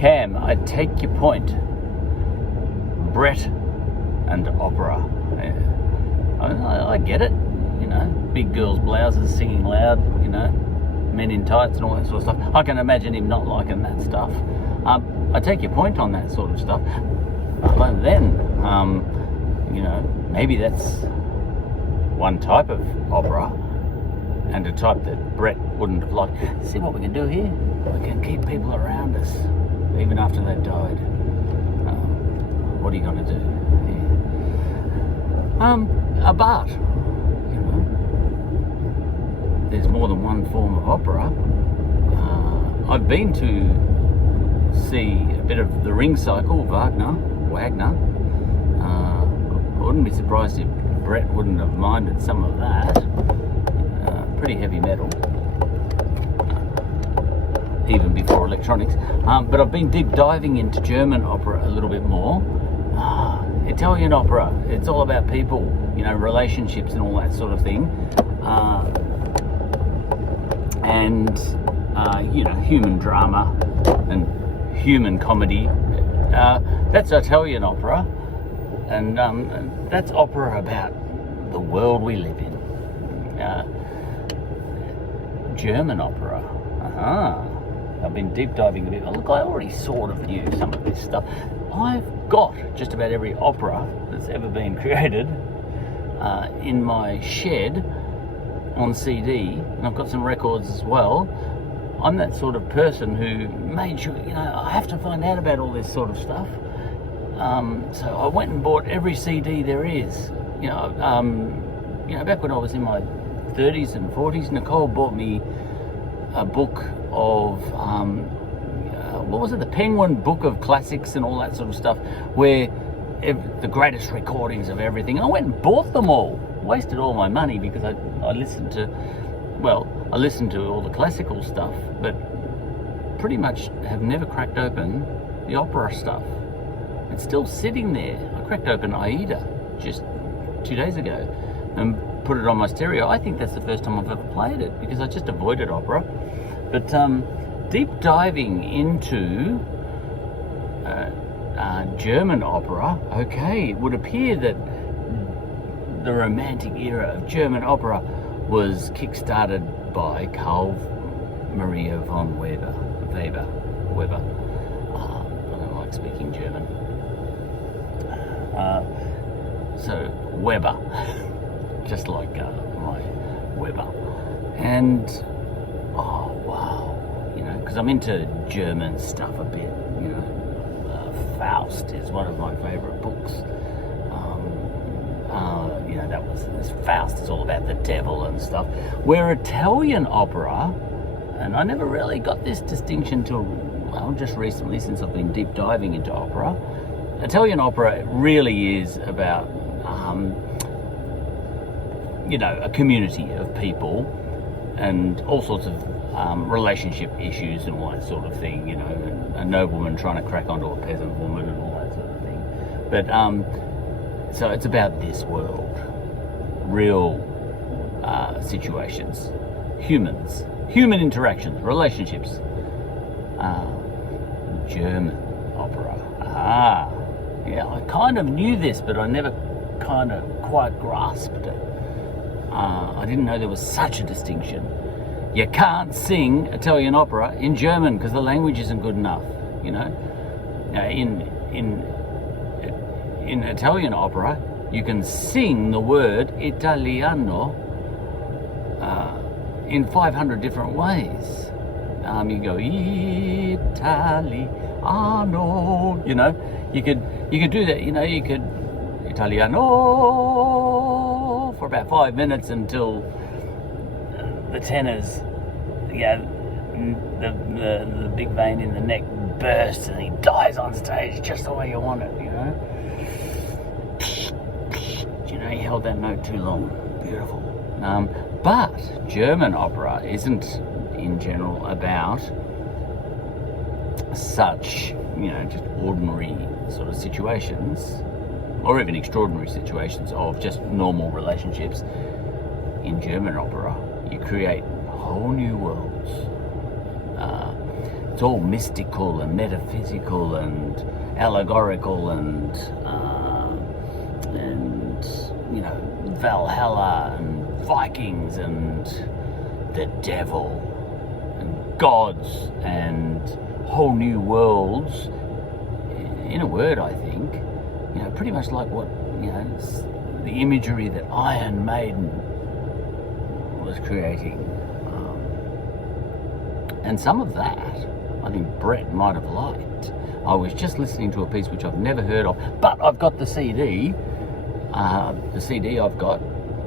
Cam, I take your point. Brett and opera. I get it, you know, big girls' blouses, singing loud, you know, men in tights and all that sort of stuff. I can imagine him not liking that stuff. I take your point on that sort of stuff. But then, you know, maybe that's one type of opera and a type that Brett wouldn't have liked. See what we can do here? We can keep people around us even after they've died. What are you going to do? Yeah. A Bart. You know, there's more than one form of opera. I've been to see a bit of the Ring Cycle, Wagner. I wouldn't be surprised if Brett wouldn't have minded some of that. Pretty heavy metal, even before electronics. But I've been deep diving into German opera a little bit more. Italian opera, it's all about people, you know, relationships and all that sort of thing. And you know, human drama and human comedy. That's Italian opera, and that's opera about the world we live in. German opera. I've been deep diving a bit. Look, I already sort of knew some of this stuff. I've got just about every opera that's ever been created in my shed on CD, and I've got some records as well. I'm that sort of person who made sure, you know, I have to find out about all this sort of stuff. So I went and bought every CD there is. You know, back when I was in my 30s and 40s, Nicole bought me a book of, what was it, the Penguin Book of Classics and all that sort of stuff, where the greatest recordings of everything. And I went and bought them all. Wasted all my money because I listened to all the classical stuff, but pretty much have never cracked open the opera stuff. It's still sitting there. I cracked open Aida just 2 days ago and put it on my stereo. I think that's the first time I've ever played it because I just avoided opera. But deep diving into German opera, okay, it would appear that the Romantic era of German opera was kick-started by Carl Maria von Weber. I don't like speaking German. So Weber, just like my Weber. And oh wow, you know, because I'm into German stuff a bit. You know, Faust is one of my favourite books. You know, Faust is all about the devil and stuff. Where Italian opera, and I never really got this distinction till, well, just recently since I've been deep diving into opera. Italian opera really is about, you know, a community of people and all sorts of relationship issues and all that sort of thing, you know, a nobleman trying to crack onto a peasant woman and all that sort of thing. But, so it's about this world, real situations, humans, human interactions, relationships. German opera. Yeah, I kind of knew this, but I never kind of quite grasped it. I didn't know there was such a distinction. You can't sing Italian opera in German because the language isn't good enough, you know. In Italian opera, you can sing the word Italiano in 500 different ways. You go Italiano, you know. You could do that, you know. You could Italiano for about 5 minutes until the tenors, yeah, the big vein in the neck bursts and he dies on stage just the way you want it, you know. You know, he held that note too long. Beautiful. But German opera isn't in general about such, you know, just ordinary sort of situations or even extraordinary situations of just normal relationships. In German opera, you create whole new worlds. it's all mystical and metaphysical and allegorical and you know, Valhalla and Vikings and the devil and gods and whole new worlds. In a word, I think, you know, pretty much like what, you know, the imagery that Iron Maiden was creating. And some of that, I think Brett might have liked. I was just listening to a piece which I've never heard of, but I've got the CD. The CD I've got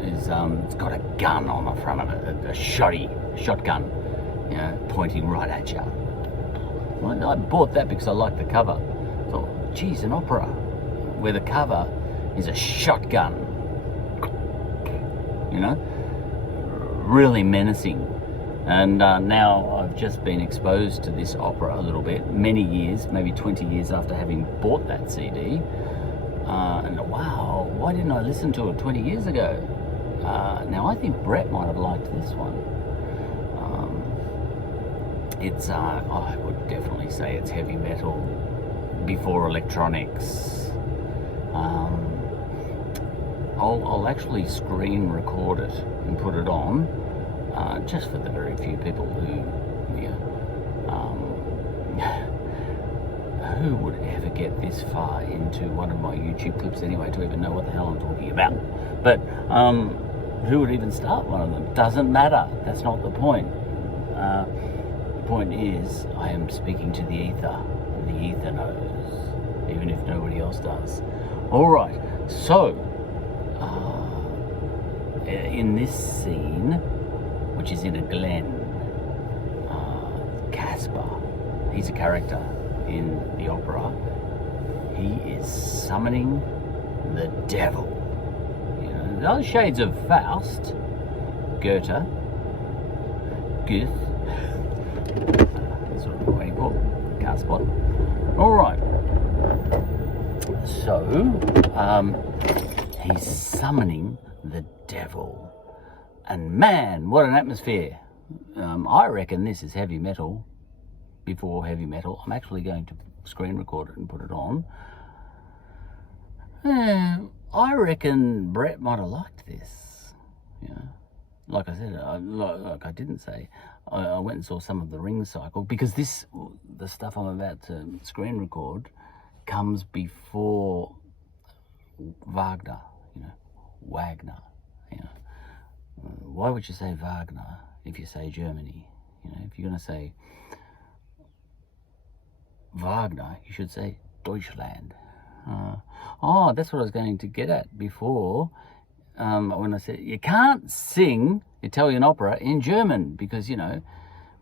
is, it's got a gun on the front of it, a shotgun, you know, pointing right at you. Well, I bought that because I liked the cover. I thought, geez, an opera where the cover is a shotgun, you know, really menacing. And now I've just been exposed to this opera a little bit, many years, maybe 20 years after having bought that CD. And wow, why didn't I listen to it 20 years ago? Now I think Brett might have liked this one. It's, I would definitely say it's heavy metal before electronics. I'll actually screen record it and put it on. Just for the very few people who, you know, who would ever get this far into one of my YouTube clips anyway to even know what the hell I'm talking about. But who would even start one of them? Doesn't matter. That's not the point. The point is, I am speaking to the ether, and the ether knows, even if nobody else does. All right. So, in this scene, which is in a glen, Caspar, he's a character in the opera. He is summoning the devil. You know, the other shades of Faust, Goethe, sort of what you call Caspar. All right. So, he's summoning the devil. And man, what an atmosphere. I reckon this is heavy metal before heavy metal. I'm actually going to screen record it and put it on. I reckon Brett might have liked this. You know, like I said, like I didn't say, I went and saw some of the Ring Cycle, because the stuff I'm about to screen record comes before Wagner, you know, you know. Why would you say Wagner if you say Germany? You know, if you're going to say Wagner, you should say Deutschland. That's what I was going to get at before, when I said you can't sing Italian opera in German, because, you know,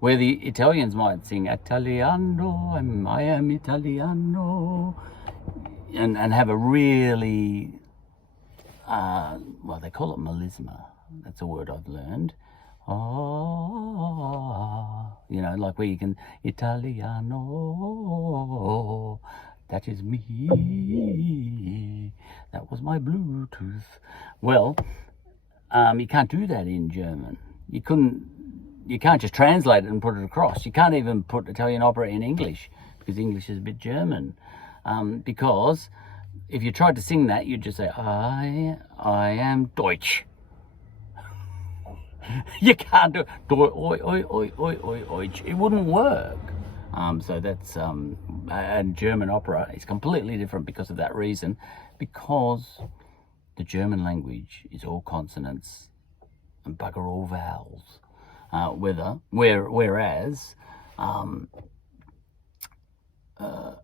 where the Italians might sing Italiano, I am Italiano, and have a really, well, they call it melisma. That's a word I've learned. You know, like where you can, Italiano, that is me, that was my Bluetooth. Well, you can't do that in German. You can't just translate it and put it across. You can't even put Italian opera in English, because English is a bit German. Because if you tried to sing that, you'd just say, I am Deutsch. You can't do it. It wouldn't work. So that's, and German opera is completely different because of that reason, because the German language is all consonants and bugger all vowels. Whereas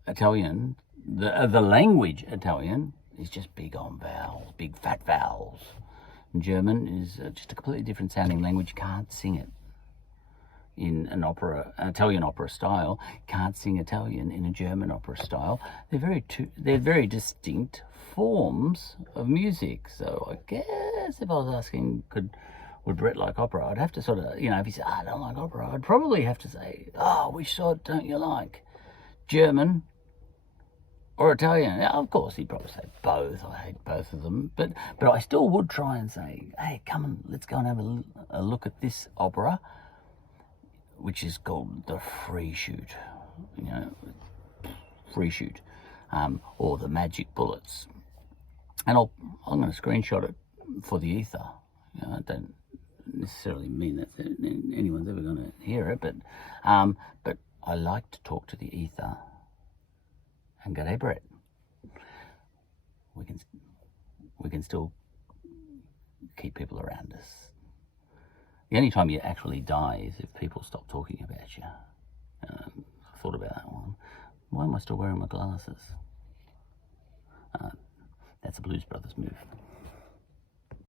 Italian, the language Italian is just big on vowels, big fat vowels. German is just a completely different sounding language. You can't sing it in an Italian opera style. Can't sing Italian in a German opera style. They're very distinct forms of music. So I guess if I was asking, would Brett like opera, I'd have to sort of, you know, if he said, I don't like opera, I'd probably have to say, which sort don't you like? German or Italian? Yeah, of course, he'd probably say both. I hate both of them. But I still would try and say, hey, come on, let's go and have a look at this opera, which is called The Free Shoot. you know, free shoot, or the magic bullets. And I'm going to screenshot it for the ether. You know, I don't necessarily mean that anyone's ever going to hear it, but I like to talk to the ether. And g'day, Brett. We can still keep people around us. The only time you actually die is if people stop talking about you. I thought about that one. Why am I still wearing my glasses? That's a Blues Brothers move.